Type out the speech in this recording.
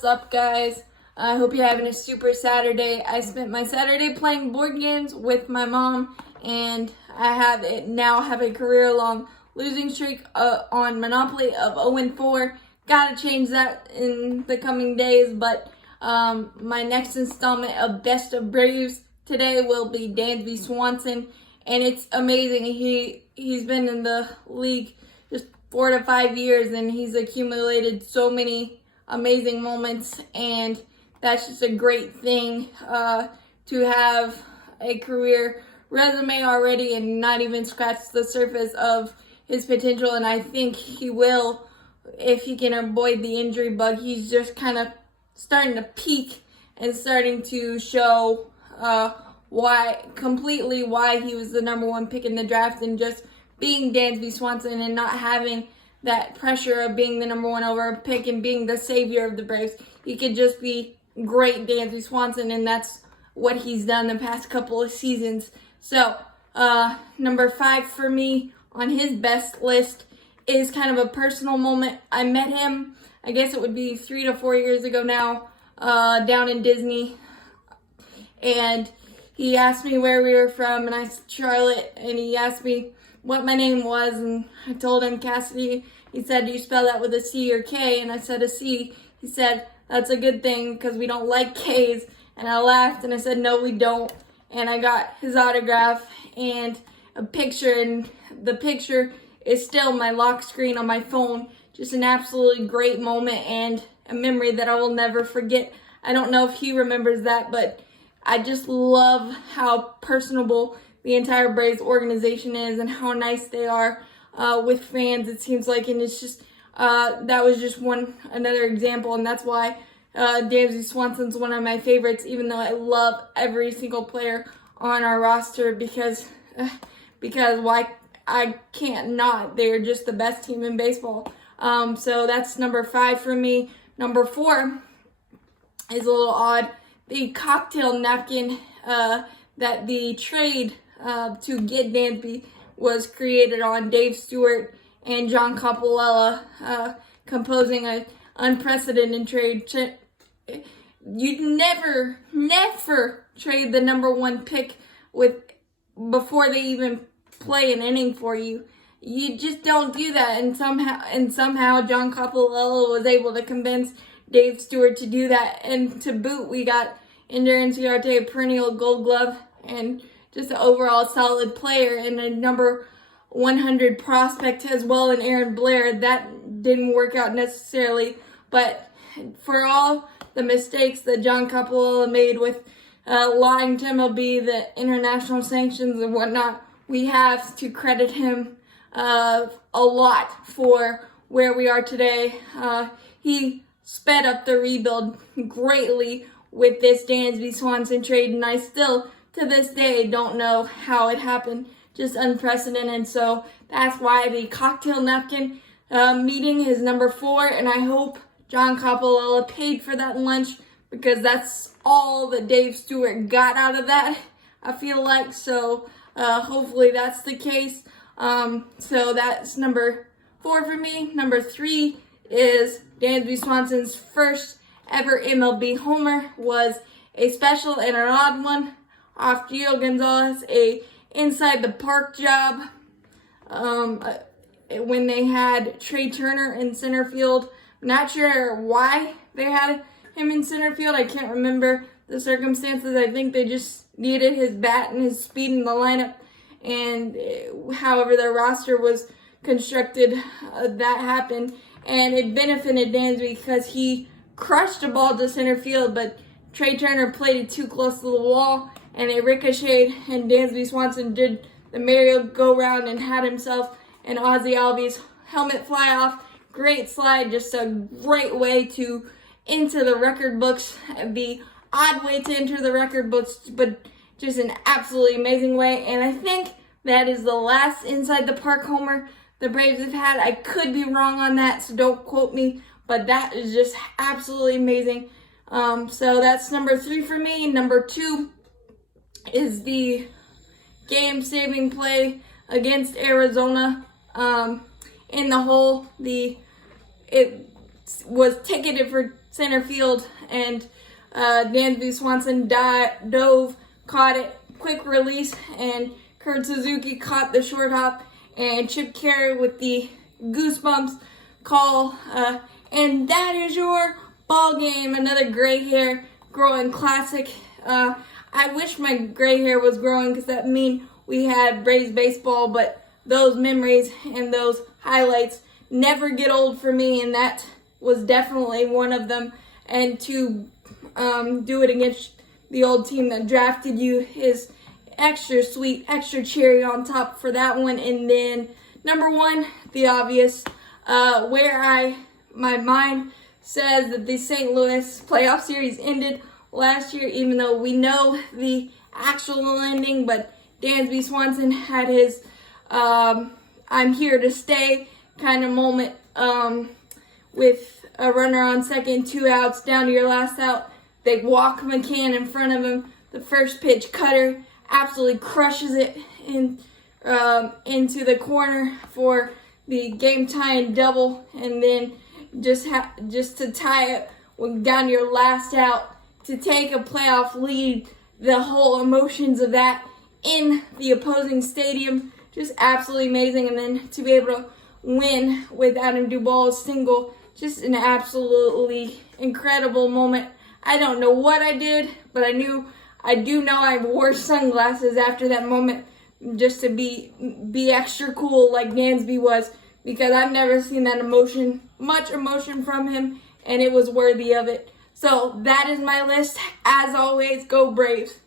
What's up, guys? I hope you're having a super Saturday. I spent my Saturday playing board games with my mom, and I have a career-long losing streak on Monopoly of 0-4. Gotta change that in the coming days, but my next installment of Best of Braves today will be Dansby Swanson, and it's amazing. He's been in the league just 4 to 5 years, and he's accumulated so many amazing moments, and that's just a great thing to have a career resume already and not even scratch the surface of his potential. And I think he will, if he can avoid the injury bug. He's just kind of starting to peak and starting to show why he was the number one pick in the draft, and just being Dansby Swanson and not having that pressure of being the number one overall pick and being the savior of the Braves. He could just be great Dansby Swanson, and that's what he's done the past couple of seasons. So, number 5 for me on his best list is kind of a personal moment. I met him, I guess it would be 3 to 4 years ago now, down in Disney, and he asked me where we were from, and I said Charlotte, and he asked me what my name was, and I told him Cassidy. He said, "Do you spell that with a C or K?" And I said a C. He said, "That's a good thing because we don't like K's." And I laughed and I said, "No, we don't." And I got his autograph and a picture, and the picture is still my lock screen on my phone. Just an absolutely great moment and a memory that I will never forget. I don't know if he remembers that, but I just love how personable the entire Braves organization is and how nice they are with fans, it seems like. And it's just, that was just another example, and that's why Dansby Swanson's one of my favorites, even though I love every single player on our roster, because why I can't not. They're just the best team in baseball. So that's number 5 for me. Number 4 is a little odd. The cocktail napkin that the trade to get Dansby was created on, Dave Stewart and John Coppolella composing an unprecedented trade. You'd never trade the number one pick before they even play an inning for you. You just don't do that. And somehow John Coppolella was able to convince Dave Stewart to do that. And to boot, we got Ender Inciarte, a perennial Gold Glove, and just an overall solid player, and a number 100 prospect as well in Aaron Blair. That didn't work out necessarily, but for all the mistakes that John Coppolella made with lying to MLB, the international sanctions and whatnot, we have to credit him a lot for where we are today. He sped up the rebuild greatly with this Dansby Swanson trade, and I still, to this day, don't know how it happened. Just unprecedented. So that's why the cocktail napkin meeting is number 4, and I hope John Coppolella paid for that lunch, because that's all that Dave Stewart got out of that, I feel like. So hopefully that's the case. So that's number 4 for me. Number 3 is Dansby Swanson's first ever MLB homer. Was a special and an odd one off Gio Gonzalez, a inside the park job when they had Trey Turner in center field. Not sure why they had him in center field. I can't remember the circumstances. I think they just needed his bat and his speed in the lineup, and however their roster was constructed, that happened, and it benefited Dansby because he crushed a ball to center field, but Trey Turner played it too close to the wall, and it ricocheted, and Dansby Swanson did the merry-go-round and had himself an Ozzie Albies helmet fly off. Great slide, just a great way to enter the record books. The odd way to enter the record books, but just an absolutely amazing way. And I think that is the last inside the park homer the Braves have had. I could be wrong on that, so don't quote me, but that is just absolutely amazing. So that's number 3 for me. Number 2 is the game-saving play against Arizona in the hole. It was ticketed for center field, and Dansby Swanson dove, caught it, quick release, and Kurt Suzuki caught the short hop, and Chip Carey with the goosebumps call, and that is your ball game. Another gray hair growing classic. I wish my gray hair was growing because that mean we had Braves baseball, but those memories and those highlights never get old for me, and that was definitely one of them. And to do it against the old team that drafted you is extra sweet, extra cherry on top for that one. And then number one, the obvious, where my mind says that the St. Louis playoff series ended last year, even though we know the actual ending, but Dansby Swanson had his I'm here to stay kind of moment with a runner on second, 2 outs, down to your last out. They walk McCann in front of him. The first pitch cutter absolutely crushes it into the corner for the game-tying double, and then just to tie it down to your last out to take a playoff lead. The whole emotions of that in the opposing stadium, just absolutely amazing. And then to be able to win with Adam Duval's single, just an absolutely incredible moment. I don't know what I did, but I do know I wore sunglasses after that moment just to be extra cool like Dansby was, because I've never seen that much emotion from him, and it was worthy of it. So that is my list. As always, go Braves.